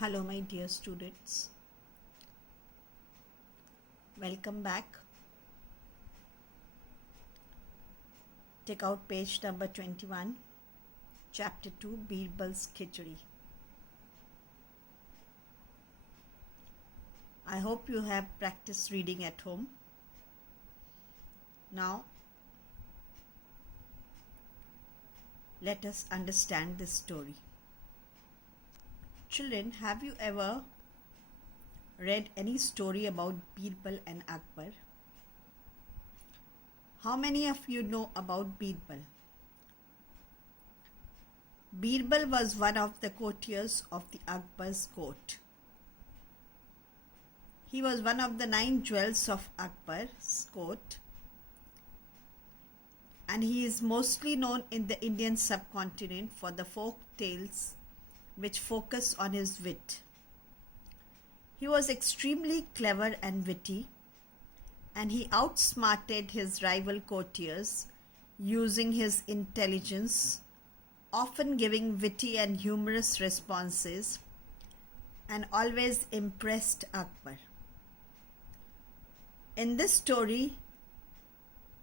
Hello, my dear students. Welcome back. Take out page number 21, chapter 2, Birbal's Khichdi. I hope you have practiced reading at home. Now, let us understand this story. Children, have you ever read any story about Birbal and Akbar? How many of you know about Birbal? Birbal was one of the courtiers of the Akbar's court. He was one of the 9 jewels of Akbar's court, and he is mostly known in the Indian subcontinent for the folk tales which focus on his wit. He was extremely clever and witty, and he outsmarted his rival courtiers using his intelligence, often giving witty and humorous responses, and always impressed Akbar. In this story,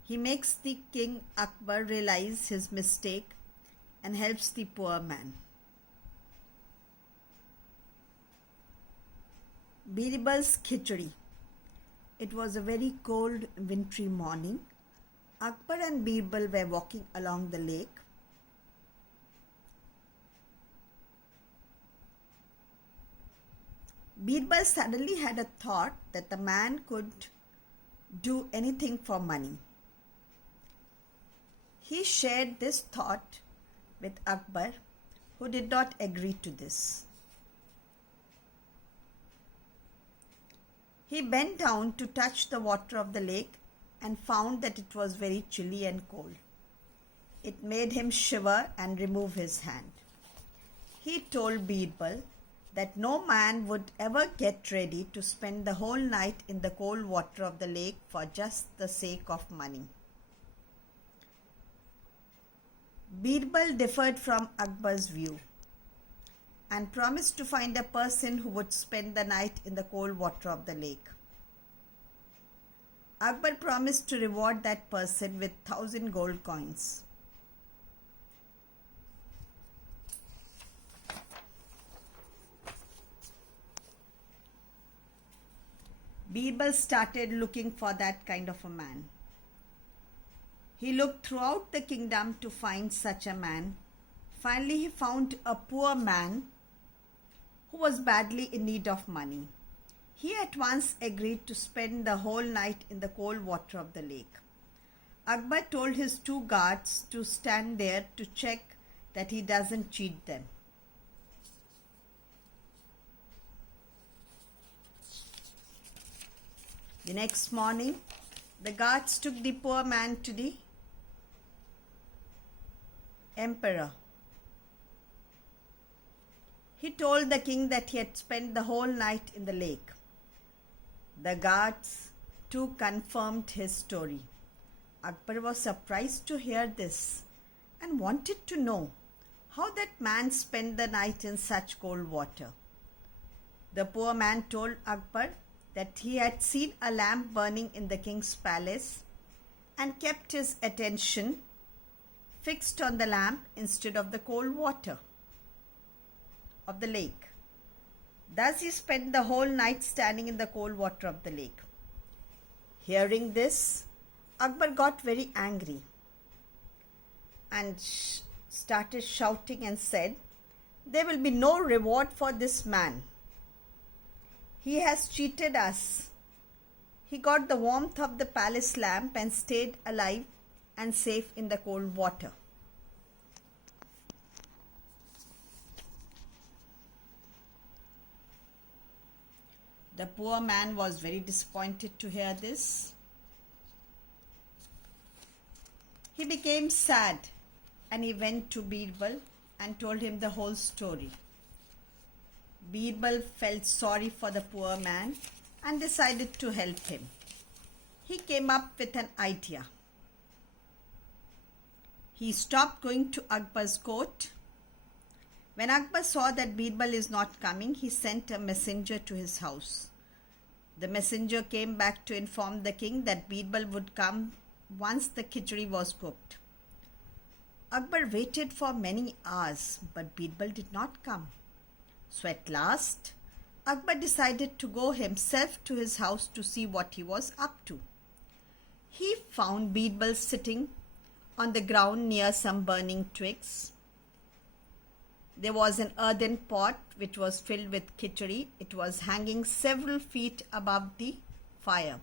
he makes the king Akbar realize his mistake and helps the poor man. Birbal's Khichdi. It was a very cold, wintry morning. Akbar and Birbal were walking along the lake. Birbal suddenly had a thought that the man could do anything for money. He shared this thought with Akbar, who did not agree to this. He bent down to touch the water of the lake and found that it was very chilly and cold. It made him shiver and remove his hand. He told Birbal that no man would ever get ready to spend the whole night in the cold water of the lake for just the sake of money. Birbal differed from Akbar's view and promised to find a person who would spend the night in the cold water of the lake. Akbar promised to reward that person with 1,000 gold coins. Birbal started looking for that kind of a man. He looked throughout the kingdom to find such a man. Finally, he found a poor man who was badly in need of money. He at once agreed to spend the whole night in the cold water of the lake. Akbar told his 2 guards to stand there to check that he doesn't cheat them. The next morning, the guards took the poor man to the emperor. He told the king that he had spent the whole night in the lake. The guards too confirmed his story. Akbar was surprised to hear this and wanted to know how that man spent the night in such cold water. The poor man told Akbar that he had seen a lamp burning in the king's palace and kept his attention fixed on the lamp instead of the cold water of the lake. Thus he spent the whole night standing in the cold water of the lake. Hearing this, Akbar got very angry and started shouting and said, "There will be no reward for this man. He has cheated us. He got the warmth of the palace lamp and stayed alive and safe in the cold water." The poor man was very disappointed to hear this. He became sad and he went to Birbal and told him the whole story. Birbal felt sorry for the poor man and decided to help him. He came up with an idea. He stopped going to Akbar's court When Akbar saw that Birbal is not coming, he sent a messenger to his house. The messenger came back to inform the king that Birbal would come once the khichdi was cooked. Akbar waited for many hours, but Birbal did not come. So at last, Akbar decided to go himself to his house to see what he was up to. He found Birbal sitting on the ground near some burning twigs. There was an earthen pot which was filled with khichdi. It was hanging several feet above the fire,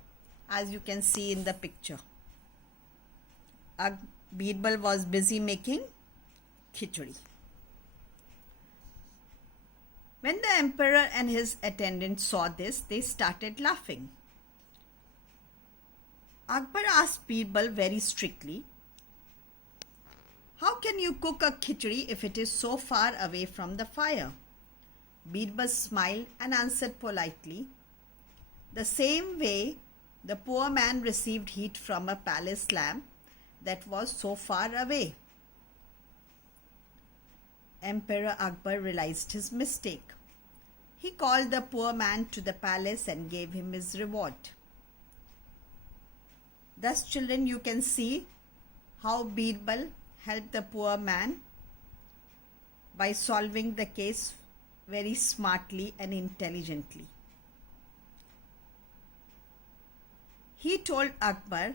as you can see in the picture. Birbal was busy making khichdi. When the emperor and his attendants saw this, they started laughing. Akbar asked Birbal very strictly, "How can you cook a khichdi if it is so far away from the fire?" Birbal smiled and answered politely, "The same way the poor man received heat from a palace lamp that was so far away." Emperor Akbar realized his mistake. He called the poor man to the palace and gave him his reward. Thus, children, you can see how Birbal helped the poor man by solving the case very smartly and intelligently. He told Akbar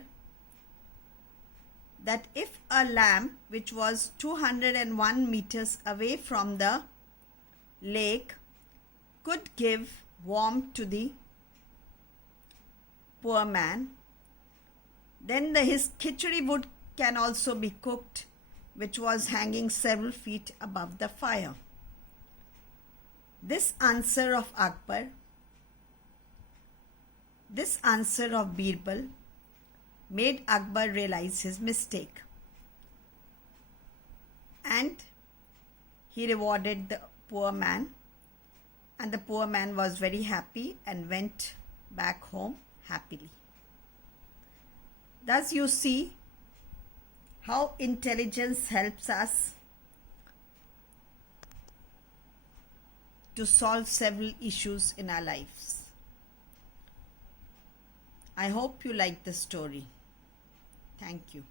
that if a lamp which was 201 meters away from the lake could give warmth to the poor man, then his khichdi wood can also be cooked, which was hanging several feet above the fire. This answer of Birbal made Akbar realize his mistake, and he rewarded the poor man, and the poor man was very happy and went back home happily. Thus you see how intelligence helps us to solve several issues in our lives. I hope you like the story. Thank you.